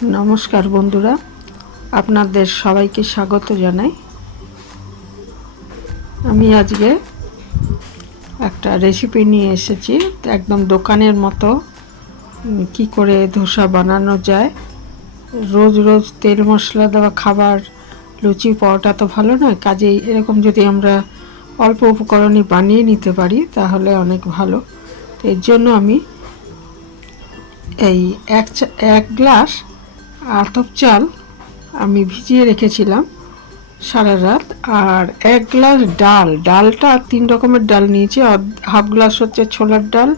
নমস্কার বন্ধুরা, আপনাদের সবাইকে স্বাগত জানাই। আমি আজকে একটা রেসিপি নিয়ে এসেছি, একদম দোকানের মতো কি করে ধোসা বানানো যায়। রোজ রোজ তেল মশলা দেওয়া খাবার, লুচি পরোটা তো ভালো নয়, কাজেই এরকম যদি আমরা অল্প উপকরণে বানিয়ে নিতে পারি তাহলে অনেক ভালো। তো এর জন্য আমি এই এক গ্লাস আতপ চাল আমি ভিজিয়ে রেখেছিলাম সারা রাত, আর এক গ্লাস ডালটা 3 রকমের ডাল নিয়েছি। হাফ গ্লাস হচ্ছে ছোলার ডাল,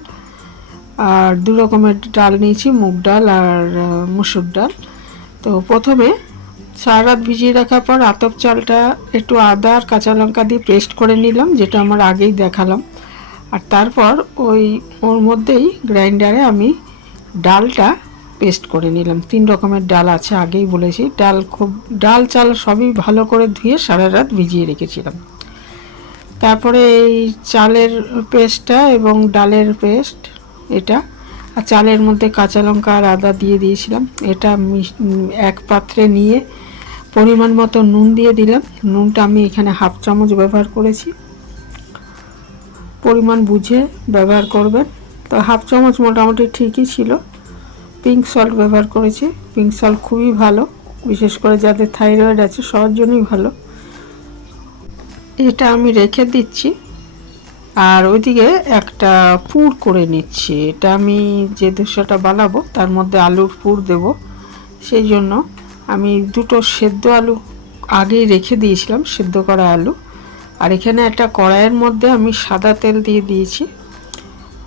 আর 2 রকমের ডাল নিয়েছি, মুগ ডাল আর মুসুর ডাল। তো প্রথমে সারা রাত ভিজিয়ে রাখার পর আতপ চালটা একটু আদা আর কাঁচা লঙ্কা দিয়ে পেস্ট করে নিলাম, যেটা আমার আগেই দেখালাম। আর তারপর ওর মধ্যেই গ্রাইন্ডারে আমি ডালটা পেস্ট করে নিলাম। 3 রকমের ডাল আছে, আগেই বলেছি। ডাল চাল সবই ভালো করে ধুয়ে সারা রাত ভিজিয়ে রেখেছিলাম। তারপরে এই চালের পেস্টটা এবং ডালের পেস্ট এটা, আর চালের মধ্যে কাঁচা লঙ্কা আর আদা দিয়ে দিয়েছিলাম। এটা এক পাত্রে নিয়ে পরিমাণ মতো নুন দিয়ে দিলাম। নুনটা আমি এখানে হাফ চামচ ব্যবহার করেছি, পরিমাণ বুঝে ব্যবহার করবেন। তো হাফ চামচ মোটামুটি ঠিকই ছিল। পিঙ্ক সল্ট ব্যবহার করেছি। পিঙ্ক সল্ট খুবই ভালো, বিশেষ করে যাদের থাইরয়েড আছে সবার জন্যই ভালো। এটা আমি রেখে দিচ্ছি, আর ওইদিকে একটা পুর করে নিচ্ছি। এটা আমি যে ধোসাটা বানাবো তার মধ্যে আলুর পুর দেব, সেই জন্য আমি 2টো সেদ্ধ আলু আগেই রেখে দিয়েছিলাম, সেদ্ধ করা আলু। আর এখানে একটা কড়াইয়ের মধ্যে আমি সাদা তেল দিয়ে দিয়েছি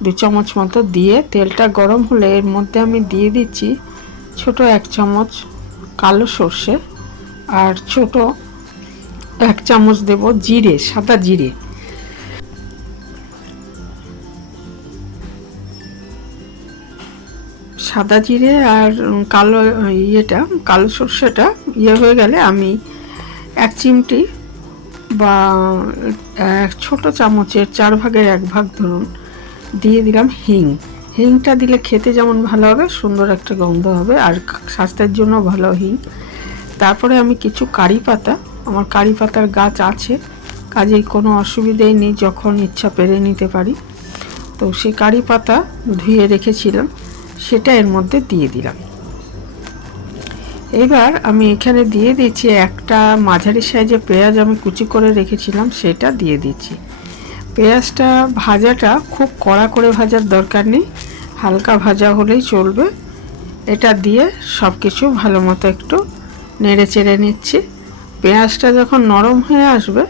2 চামচ মতো। দিয়ে তেলটা গরম হলে এর মধ্যে আমি দিয়ে দিচ্ছি ছোট 1 চামচ কালো সর্ষে, আর ছোট 1 চামচ দেব জিরে, সাদা জিরে। সাদা জিরে আর কালো সর্ষেটা হয়ে গেলে আমি 1 চিমটি বা ছোট চামচের 4 ভাগের 1 ভাগ ধরুন দিয়ে দিলাম হিংটা দিলে খেতে যেমন ভালো হবে, সুন্দর একটা গন্ধ হবে, আর স্বাস্থ্যের জন্য ভালো হিং। তারপরে আমি কিছু কারি পাতা, আমার কারি পাতার গাছ আছে, কাজেই কোনো অসুবিধেই নেই, যখন ইচ্ছা পেরে নিতে পারি। তো সেই কারি পাতা ধুয়ে রেখেছিলাম, সেটা এর মধ্যে দিয়ে দিলাম। এবার আমি এখানে দিয়ে দিচ্ছি একটা মাঝারি সাইজে পেঁয়াজ আমি কুচি করে রেখেছিলাম, সেটা দিয়ে দিচ্ছি। পেঁয়াজটা ভাজাটা খুব কড়া করে ভাজার দরকার নেই, হালকা ভাজা হলেই চলবে। এটা দিয়ে সব কিছু ভালো মতো একটু নেড়ে চেড়ে নিচ্ছি। পেঁয়াজটা যখন নরম হয়ে আসবে,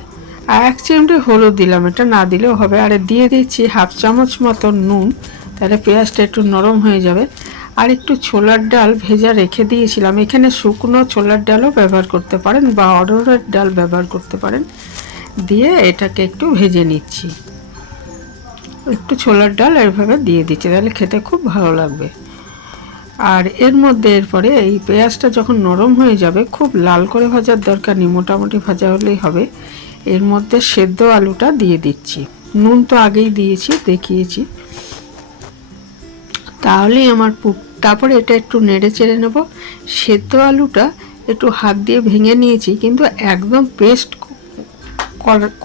আর 1 চিমটি হলুদ দিলাম, এটা না দিলেও হবে। আর দিয়ে দিচ্ছি হাফ চামচ মতো নুন, তাহলে পেঁয়াজটা একটু নরম হয়ে যাবে। আর একটু ছোলার ডাল ভেজা রেখে দিয়েছিলাম, এখানে শুকনো ছোলার ডালও ব্যবহার করতে পারেন বা অড়হরের ডাল ব্যবহার করতে পারেন। দিয়ে এটাকে একটু ভেজে নিচ্ছি, একটু ছোলার ডাল এইভাবে দিয়ে দিচ্ছি, তাহলে খেতে খুব ভালো লাগবে। আর এর মধ্যে এরপরে এই পেঁয়াজটা যখন নরম হয়ে যাবে, খুব লাল করে ভাজার দরকার নেই, মোটামুটি ভাজা হলেই হবে। এর মধ্যে সেদ্ধ আলুটা দিয়ে দিচ্ছি। নুন তো আগেই দিয়েছি, দেখিয়েছি, তাহলেই আমার তারপরে এটা একটু নেড়ে চেড়ে নেব। সেদ্ধ আলুটা একটু হাত দিয়ে ভেঙে নিয়েছি, কিন্তু একদম পেস্ট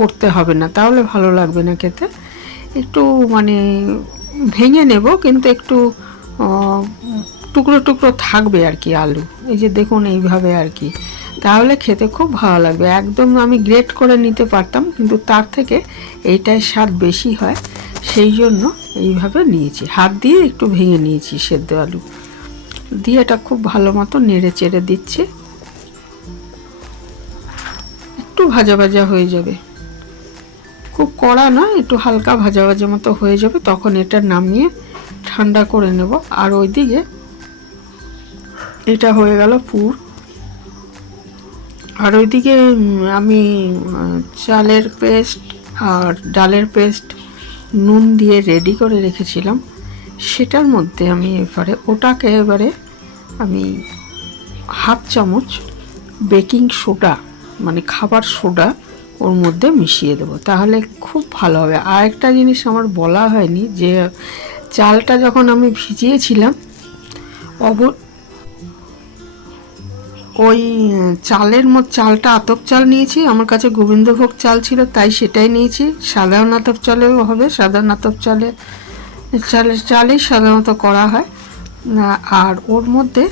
করতে হবে না, তাহলে ভালো লাগবে না খেতে। একটু মানে ভেঙে নেব, কিন্তু একটু টুকরো টুকরো থাকবে আর কি আলু, এই যে দেখুন এইভাবে আর কি, তাহলে খেতে খুব ভালো লাগবে। একদম আমি গ্রেট করে নিতে পারতাম, কিন্তু তার থেকে এইটাই স্বাদ বেশি হয়, সেই জন্য এইভাবে নিয়েছি, হাত দিয়ে একটু ভেঙে নিয়েছি সেদ্ধ আলু দিয়ে। এটা খুব ভালো মতো নেড়ে চেড়ে দিচ্ছি, একটু ভাজা ভাজা হয়ে যাবে, খুব কড়া নয়, একটু হালকা ভাজা ভাজা মতো হয়ে যাবে, তখন এটা নামিয়ে ঠান্ডা করে নেব। আর ওইদিকে এটা হয়ে গেল পুর। আর ওইদিকে আমি চালের পেস্ট আর ডালের পেস্ট নুন দিয়ে রেডি করে রেখেছিলাম, সেটার মধ্যে আমি এবারে আমি হাফ চামচ বেকিং সোডা, মানে খাবার সোডা ওর মধ্যে মিশিয়ে দেবো, তাহলে খুব ভালো হবে। আর একটা জিনিস আমার বলা হয়নি, যে চালটা যখন আমি ভিজিয়েছিলাম ওই চালটা আতপ চাল নিয়েছি, আমার কাছে গোবিন্দভোগ চাল ছিল তাই সেটাই নিয়েছি। সাধারণ আতপ চালেও হবে, সাধারণ আতপ চালেই সাধারণত করা হয়। আর ওর মধ্যে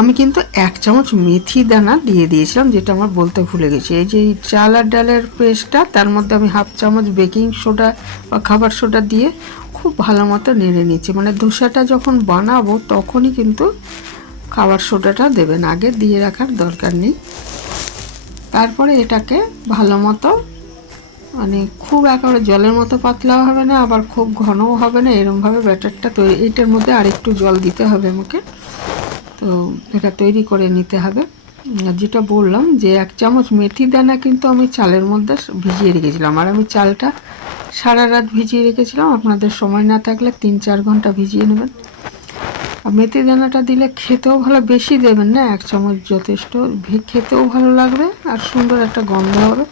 আমি কিন্তু 1 চামচ মেথি দানা দিয়ে দিয়েছিলাম, যেটা আমার বলতে ভুলে গেছি। এই যে চাল আর ডালের পেস্টটা, তার মধ্যে আমি 1/2 চামচ বেকিং সোডা বা খাবার সোডা দিয়ে খুব ভালো মতো নেড়ে নিচ্ছি। মানে ধোসাটা যখন বানাবো তখনই কিন্তু খাবার সোডাটা দেবেন, আগে দিয়ে রাখার দরকার নেই। তারপরে এটাকে ভালো মতো, মানে খুব একেবারে জলের মতো পাতলাও হবে না, আবার খুব ঘনও হবে না, এরমভাবে ব্যাটারটা তৈরি। এটার মধ্যে আরেকটু জল দিতে হবে আমাকে, তো এটা তৈরি করে নিতে হবে। যেটা বললাম যে 1 চামচ মেথি দানা কিন্তু আমি চালের মধ্যে ভিজিয়ে রেখেছিলাম, আর আমি চালটা সারা রাত ভিজিয়ে রেখেছিলাম। আপনাদের সময় না থাকলে 3-4 ঘন্টা ভিজিয়ে নেবেন। আর মেথি দানাটা দিলে খেতেও ভালো, বেশি দেবেন না, 1 চামচ যথেষ্ট, খেতেও ভালো লাগবে আর সুন্দর একটা গন্ধ হবে।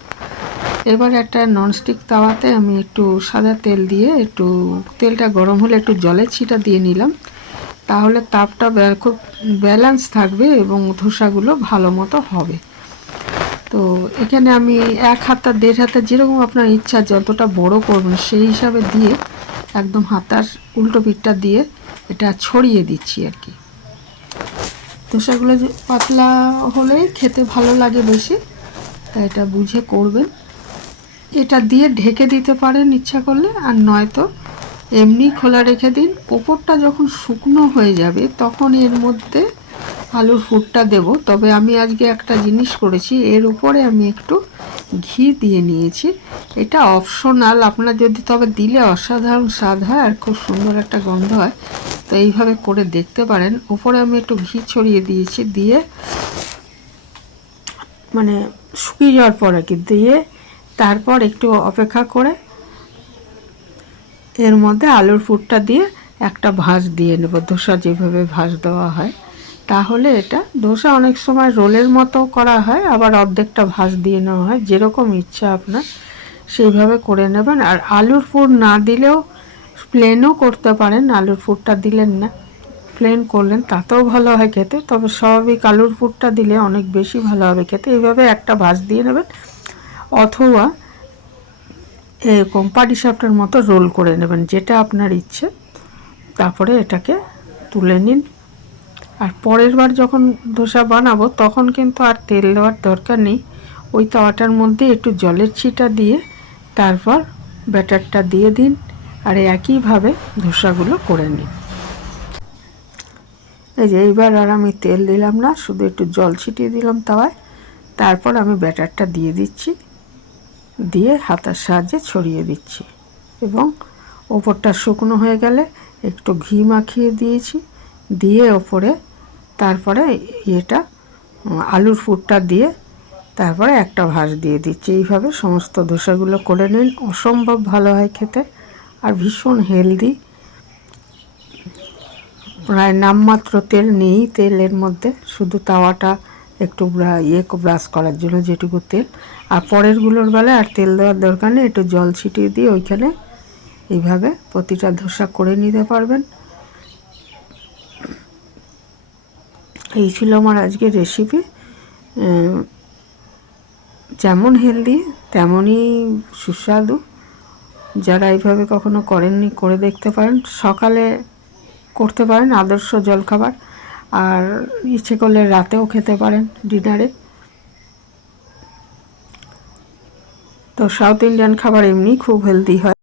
এবার একটা ননস্টিক তাওয়াতে আমি একটু সাদা তেল দিয়ে, একটু তেলটা গরম হলে একটু জলের ছিটা দিয়ে নিলাম, তাহলে তাপটা খুব ব্যালেন্স থাকবে এবং ধোসাগুলো ভালো মতো হবে। তো এখানে আমি 1 হাতা 1.5 হাতা, যেরকম আপনার ইচ্ছা যতটা বড় করবেন সেই হিসাবে দিয়ে একদম হাতার উল্টো পিঠটা দিয়ে এটা ছড়িয়ে দিচ্ছি আর কি। ধোসাগুলো পাতলা হলে খেতে ভালো লাগে বেশি, তাই এটা বুঝে করবেন। এটা দিয়ে ঢেকে দিতে পারেন ইচ্ছা করলে, আর নয়তো এমনি খোলা রেখে দিন। ওপরটা যখন শুকনো হয়ে যাবে তখন এর মধ্যে আলুর পুরটা দেব। তবে আমি আজকে একটা জিনিস করেছি, এর উপরে আমি একটু ঘি দিয়ে নিয়েছি। এটা অপশনাল, আপনারা যদি, তবে দিলে অসাধারণ স্বাদ হয় আর খুব সুন্দর একটা গন্ধ হয়। তো এইভাবে করে দেখতে পারেন। উপরে আমি একটু ঘি ছড়িয়ে দিয়েছি, দিয়ে মানে শুকিয়ে যাওয়ার পর আর কি, দিয়ে তারপর একটু অপেক্ষা করে এর মধ্যে আলুর পুরটা দিয়ে একটা ভাঁজ দিয়ে নেব, ধোসা যেভাবে ভাঁজ দেওয়া হয়। তাহলে এটা ধোসা অনেক সময় রোলের মতো করা হয়, আবার অর্ধেকটা ভাঁজ দিয়ে নেওয়া হয়, যেরকম ইচ্ছা আপনার সেইভাবে করে নেবেন। আর আলুর পুর না দিলেও প্লেনও করতে পারেন, আলুর পুরটা দিলেন না, প্লেন করলেন, তাতেও ভালো হয় খেতে। তবে স্বাভাবিক আলুর পুরটা দিলে অনেক বেশি ভালো হবে খেতে। এইভাবে একটা ভাঁজ দিয়ে নেবেন, অথবা এরকম পাটিসাপটার মতো রোল করে নেবেন, যেটা আপনার ইচ্ছে। তারপরে এটাকে তুলে নিন। আর পরের বার যখন ধোসা বানাবো তখন কিন্তু আর তেল দেওয়ার দরকার নেই। ওই তাওয়াটার মধ্যে একটু জলের ছিটা দিয়ে তারপর ব্যাটারটা দিয়ে দিন, আর একইভাবে ধোসাগুলো করে নিন। এই যে এইবার আর আমি তেল দিলাম না, শুধু একটু জল ছিটিয়ে দিলাম তাওয়ায়। তারপর আমি ব্যাটারটা দিয়ে দিচ্ছি, দিয়ে হাতার সাহায্যে ছড়িয়ে দিচ্ছি, এবং ওপরটা শুকনো হয়ে গেলে একটু ঘি মাখিয়ে দিয়েছি, দিয়ে ওপরে তারপরে এটা আলুর পুরটা দিয়ে তারপরে একটা ভাঁজ দিয়ে দিচ্ছি। এইভাবে সমস্ত ধোসাগুলো করে নিন, অসম্ভব ভালো হয় খেতে আর ভীষণ হেলদি। প্রায় নামমাত্র তেল নেই তেলের মধ্যে, শুধু তাওয়াটা একটু ব্রাশ করার জন্য যেটুকু তেল। আর পরেরগুলোর বেলায় আর তেল দেওয়ার দরকার নেই, একটু জল ছিটিয়ে দিয়ে ওইখানে এইভাবে প্রতিটা ধোসা করে নিতে পারবেন। এই ছিল আমার আজকের রেসিপি। যেমন হেলদি তেমনই সুস্বাদু। যারা এইভাবে কখনো করেননি করে দেখতে পারেন, সকালে করতে পারেন আদর্শ জলখাবার, আর ইচ্ছে করলে রাতেও খেতে পারেন ডিনারে। তো সাউথ ইন্ডিয়ান খাবার এমনি খুব হেলদি হয়।